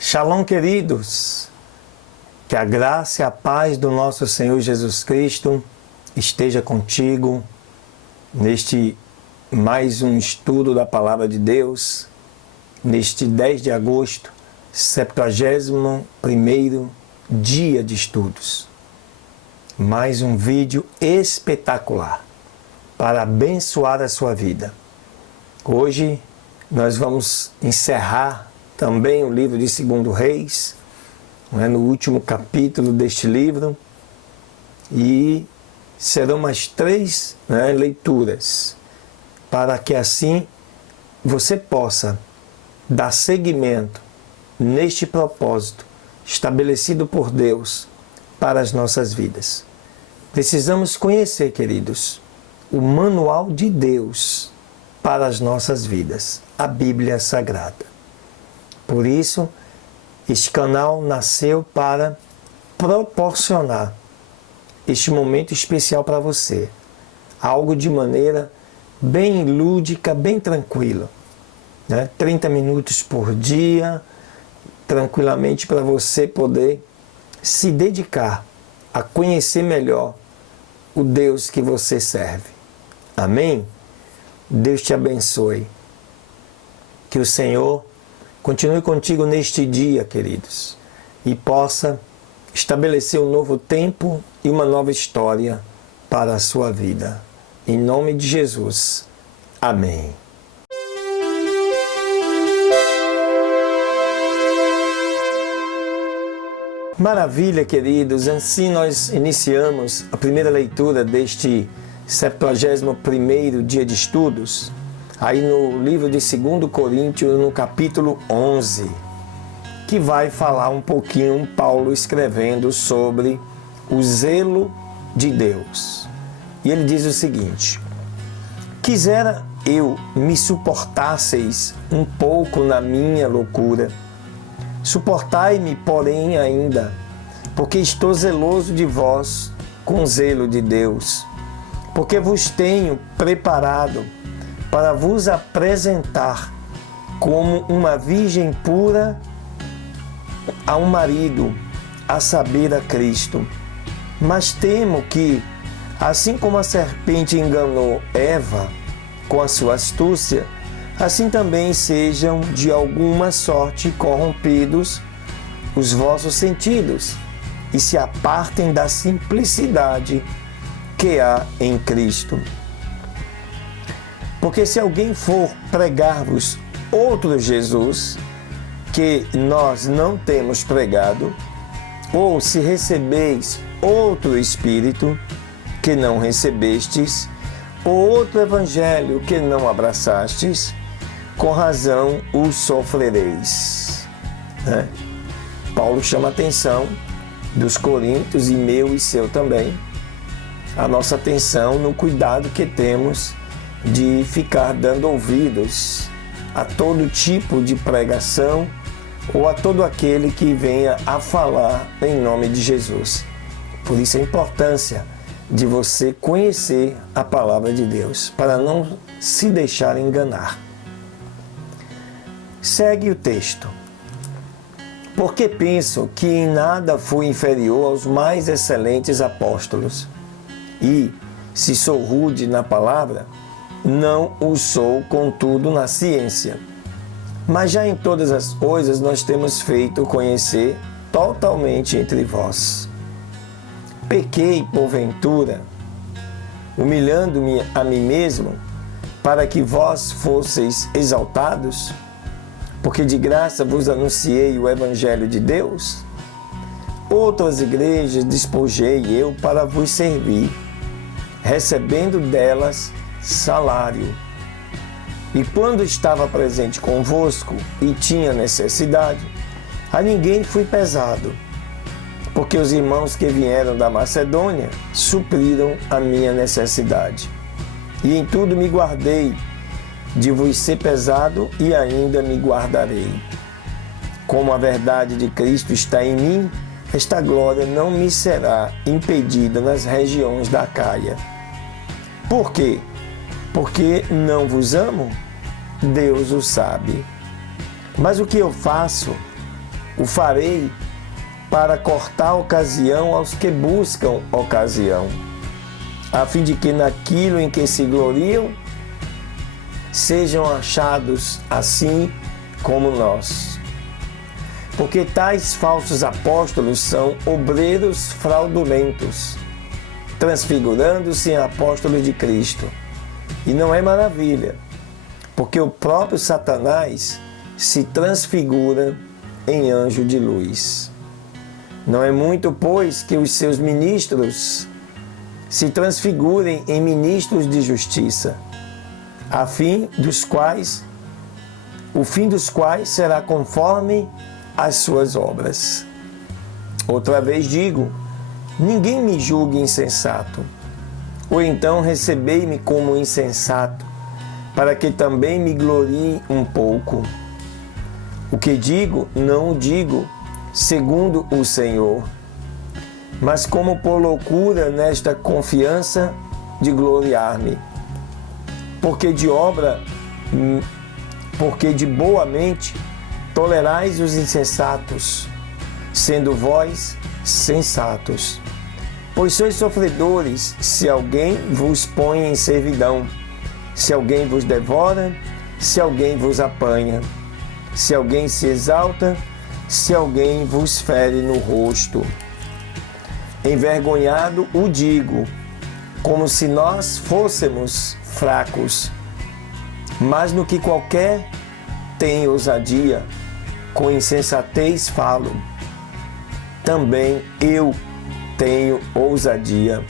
Shalom, queridos! Que a graça e a paz do nosso Senhor Jesus Cristo esteja contigo neste mais um estudo da Palavra de Deus, neste 10 de agosto, 71º dia de estudos. Mais um vídeo espetacular para abençoar a sua vida. Hoje nós vamos encerrar também o livro de 2 Reis, no último capítulo deste livro, e serão mais 3 leituras, para que assim você possa dar seguimento neste propósito estabelecido por Deus para as nossas vidas. Precisamos conhecer, queridos, o manual de Deus para as nossas vidas, a Bíblia Sagrada. Por isso, este canal nasceu para proporcionar este momento especial para você. Algo de maneira bem lúdica, bem tranquila. 30 minutos por dia, tranquilamente para você poder se dedicar a conhecer melhor o Deus que você serve. Amém? Deus te abençoe. Que o Senhor continue contigo neste dia, queridos, e possa estabelecer um novo tempo e uma nova história para a sua vida. Em nome de Jesus. Amém. Maravilha, queridos. Assim nós iniciamos a primeira leitura deste 71º dia de estudos, aí no livro de 2 Coríntios, no capítulo 11, que vai falar um pouquinho Paulo escrevendo sobre o zelo de Deus. E ele diz o seguinte: quisera eu me suportasseis um pouco na minha loucura. Suportai-me, porém, ainda, porque estou zeloso de vós com zelo de Deus, porque vos tenho preparado para vos apresentar como uma virgem pura a um marido, a saber, a Cristo. Mas temo que, assim como a serpente enganou Eva com a sua astúcia, assim também sejam de alguma sorte corrompidos os vossos sentidos e se apartem da simplicidade que há em Cristo. Porque se alguém for pregar-vos outro Jesus, que nós não temos pregado, ou se recebeis outro Espírito, que não recebestes, ou outro Evangelho que não abraçastes, com razão o sofrereis. Paulo chama a atenção dos coríntios, e meu e seu também, a nossa atenção no cuidado que temos de ficar dando ouvidos a todo tipo de pregação ou a todo aquele que venha a falar em nome de Jesus. Por isso a importância de você conhecer a palavra de Deus, para não se deixar enganar. Segue o texto. Porque penso que em nada fui inferior aos mais excelentes apóstolos, e, se sou rude na palavra, não o sou, contudo, na ciência. Mas já em todas as coisas nós temos feito conhecer totalmente entre vós. Pequei, porventura, humilhando-me a mim mesmo, para que vós fosseis exaltados, porque de graça vos anunciei o Evangelho de Deus? Outras igrejas despojei eu para vos servir, recebendo delas salário. E quando estava presente convosco e tinha necessidade, a ninguém fui pesado, porque os irmãos que vieram da Macedônia supriram a minha necessidade. E em tudo me guardei de vos ser pesado, e ainda me guardarei. Como a verdade de Cristo está em mim, esta glória não me será impedida nas regiões da Acaia. Por quê? Porque não vos amo? Deus o sabe. Mas o que eu faço, o farei para cortar ocasião aos que buscam ocasião, a fim de que naquilo em que se gloriam, sejam achados assim como nós. Porque tais falsos apóstolos são obreiros fraudulentos, transfigurando-se em apóstolos de Cristo. E não é maravilha, porque o próprio Satanás se transfigura em anjo de luz. Não é muito, pois, que os seus ministros se transfigurem em ministros de justiça, o fim dos quais será conforme as suas obras. Outra vez digo, ninguém me julgue insensato, ou então recebei-me como insensato, para que também me glorie um pouco. O que digo, não o digo segundo o Senhor, mas como por loucura nesta confiança de gloriar-me. Porque de boa mente tolerais os insensatos, sendo vós sensatos. Pois sois sofredores se alguém vos põe em servidão, se alguém vos devora, se alguém vos apanha, se alguém se exalta, se alguém vos fere no rosto. Envergonhado o digo, como se nós fôssemos fracos, mas no que qualquer tem ousadia, com insensatez falo, também eu tenho ousadia.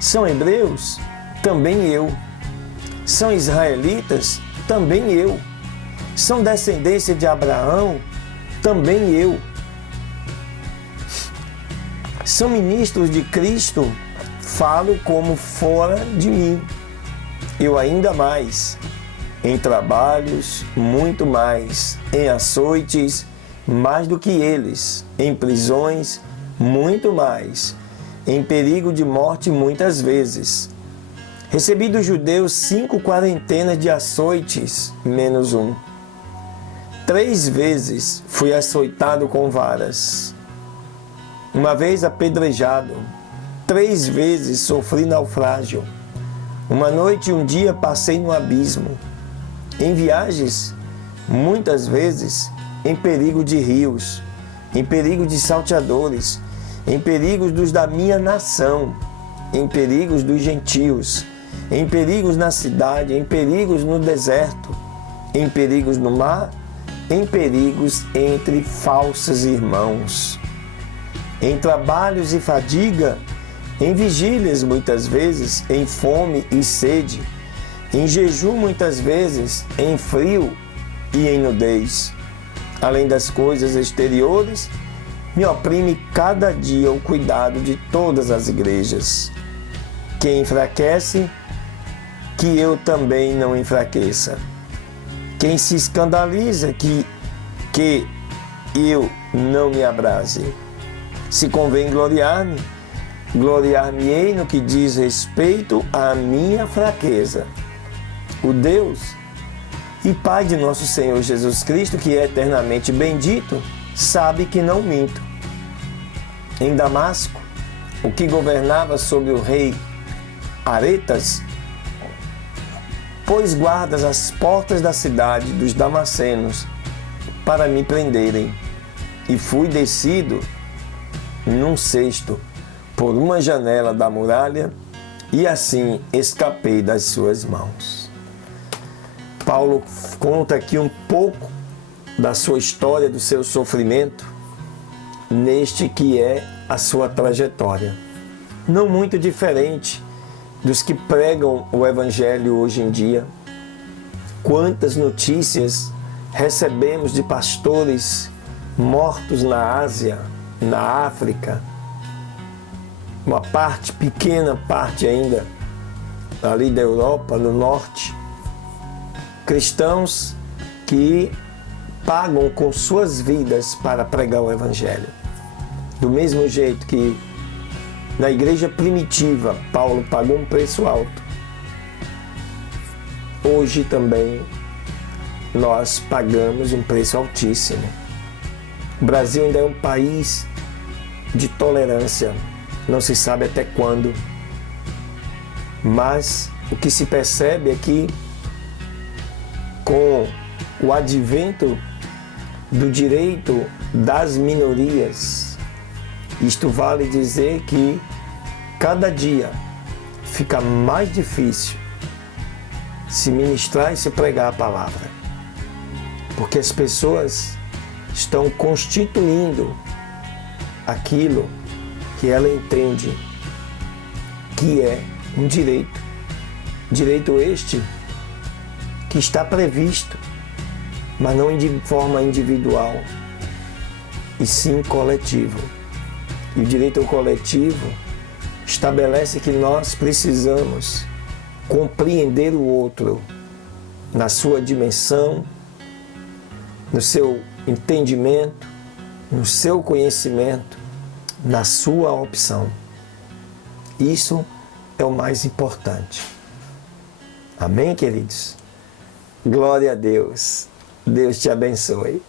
São hebreus? Também eu. São israelitas? Também eu. São descendência de Abraão? Também eu. São ministros de Cristo? Falo como fora de mim. Eu ainda mais, em trabalhos, muito mais, em açoites, mais do que eles, em prisões, muito mais, em perigo de morte muitas vezes. Recebi dos judeus 5 quarentenas de açoites, menos um. 3 vezes fui açoitado com varas. Uma vez apedrejado. 3 vezes sofri naufrágio. Uma noite e um dia passei no abismo. Em viagens, muitas vezes, em perigo de rios, em perigo de salteadores, em perigos dos da minha nação, em perigos dos gentios, em perigos na cidade, em perigos no deserto, em perigos no mar, em perigos entre falsos irmãos, em trabalhos e fadiga, em vigílias muitas vezes, em fome e sede, em jejum muitas vezes, em frio e em nudez. Além das coisas exteriores, me oprime cada dia o cuidado de todas as igrejas. Quem enfraquece, que eu também não enfraqueça. Quem se escandaliza, que eu não me abrase. Se convém gloriar-me, gloriar-me-ei no que diz respeito à minha fraqueza. O Deus e Pai de nosso Senhor Jesus Cristo, que é eternamente bendito, sabe que não minto. Em Damasco, o que governava sobre o rei Aretas, pôs guardas às portas da cidade dos Damascenos para me prenderem, e fui descido num cesto por uma janela da muralha, e assim escapei das suas mãos. Paulo conta aqui um pouco da sua história, do seu sofrimento, neste que é a sua trajetória. Não muito diferente dos que pregam o Evangelho hoje em dia. Quantas notícias recebemos de pastores mortos na Ásia, na África, uma pequena parte ainda, ali da Europa, no norte. Cristãos que pagam com suas vidas para pregar o Evangelho. Do mesmo jeito que na igreja primitiva, Paulo pagou um preço alto. Hoje também nós pagamos um preço altíssimo. O Brasil ainda é um país de tolerância, não se sabe até quando, mas o que se percebe é que com o advento do direito das minorias, isto vale dizer que cada dia fica mais difícil se ministrar e se pregar a palavra, porque as pessoas estão constituindo aquilo que ela entende que é um direito. Direito este que está previsto, mas não de forma individual, e sim coletivo. E o direito ao coletivo estabelece que nós precisamos compreender o outro na sua dimensão, no seu entendimento, no seu conhecimento, na sua opção. Isso é o mais importante. Amém, queridos? Glória a Deus. Deus te abençoe.